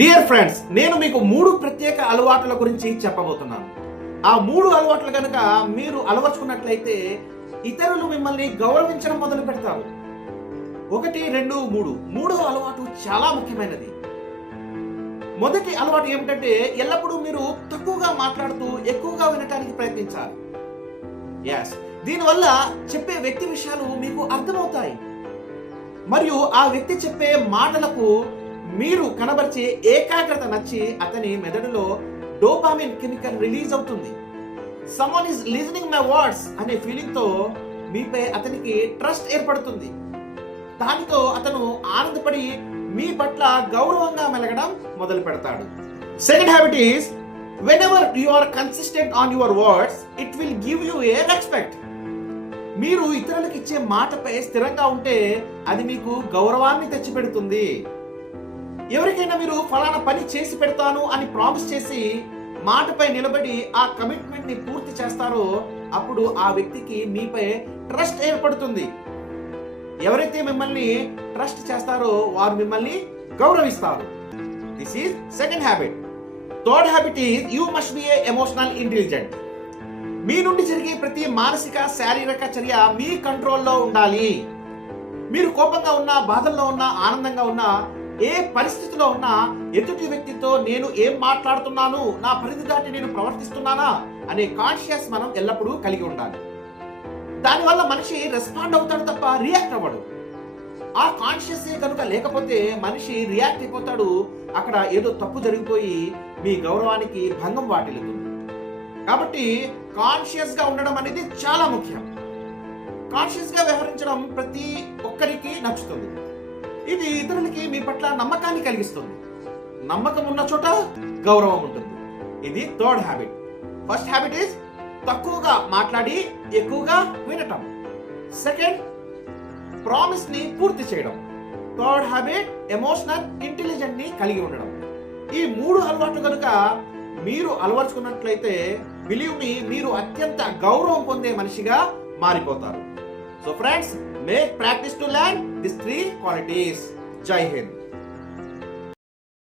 Dear friends, నేను మీకు 3 ప్రత్యేక అలవాట్ల గురించి చెప్పబోతున్నాను. ఆ 3 అలవాట్లు కనుక మీరు అలవర్చుకున్నట్లయితే ఇతరులు మిమ్మల్ని గౌరవించడం మొదలు పెడతారు. 1, 2, 3. మూడవ అలవాటు చాలా ముఖ్యమైనది. మొదటి అలవాటు ఏమిటంటే ఎల్లప్పుడూ మీరు తక్కువగా మాట్లాడుతూ ఎక్కువగా వినటానికి ప్రయత్నించాలి. దీనివల్ల చెప్పే వ్యక్తి విషయాలు మీకు అర్థమవుతాయి మరియు ఆ వ్యక్తి చెప్పే మాటలకు మీరు కనబరిచే ఏకాగ్రత నచ్చి అతని మెదడులో డోపామిన్ కెమికల్ రిలీజ్ అవుతుంది. Someone is listening my words అనే ఫీలింగ్ తో మీపై అతనికి ట్రస్ట్ ఏర్పడుతుంది. దానితో అతను ఆనందపడి మీ పట్ల గౌరవంగా మెలగడం మొదలు పెడతాడు. Second habit is whenever you are consistent on your words, it will give you a respect. మీరు ఇతరులకు ఇచ్చే మాటపై స్థిరంగా ఉంటే అది మీకు గౌరవాన్ని తెచ్చిపెడుతుంది. ఎవరికైనా మీరు ఫలానా పని చేసి పెడతాను అని ప్రామిస్ చేసి మాటపై నిలబడి ఆ కమిట్మెంట్ ని పూర్తి చేస్తారో అప్పుడు ఆ వ్యక్తికి మీపై ట్రస్ట్ ఏర్పడుతుంది. ఎవరైతే మిమ్మల్ని ట్రస్ట్ చేస్తారో వారు మిమ్మల్ని గౌరవిస్తారు. This is second habit. Third habit is you must be a emotional intelligent. మీ నుండి జరిగే ప్రతి మానసిక శారీరక చర్య మీ కంట్రోల్లో ఉండాలి. మీరు కోపంగా ఉన్నా, బాధల్లో ఉన్నా, ఆనందంగా ఉన్నా, ఏ పరిస్థితిలో ఉన్నా ఎదుటి వ్యక్తితో నేను ఏం మాట్లాడుతున్నాను, నా పరిధి దాటి నేను ప్రవర్తిస్తున్నానా అనే కాన్షియస్ మనం ఎల్లప్పుడూ కలిగి ఉండాలి. దానివల్ల మనిషి రెస్పాండ్ అవుతాడు తప్ప రియాక్ట్ అవ్వడు. ఆ కాన్షియస్ కనుక లేకపోతే మనిషి రియాక్ట్ అయిపోతాడు. అక్కడ ఏదో తప్పు జరిగిపోయి మీ గౌరవానికి భంగం వాటిల్లుతుంది. కాబట్టి కాన్షియస్ గా ఉండడం అనేది చాలా ముఖ్యం. కాన్షియస్ గా వ్యవహరించడం ప్రతి ఒక్కరికి నచ్చుతుంది. ఇది ఇతరులకి మీ పట్ల నమ్మకాన్ని కలిగిస్తుంది. నమ్మకం ఉన్న చోట గౌరవం ఉంటుంది. ఇది third habit. First habit is తక్కువగా మాట్లాడి ఎక్కువగా వినటం. సెకండ్, ప్రామిస్ ని పూర్తి చేయడం. థర్డ్ హ్యాబిట్, ఎమోషనల్ ఇంటెలిజెంట్ ని కలిగి ఉండడం. ఈ 3 అలవాట్లు కనుక మీరు అలవర్చుకున్నట్లయితే బిలీవ్ మీ, మీరు అత్యంత గౌరవం పొందే మనిషిగా మారిపోతారు. So friends, make practice to learn these 3 qualities. జై హింద్.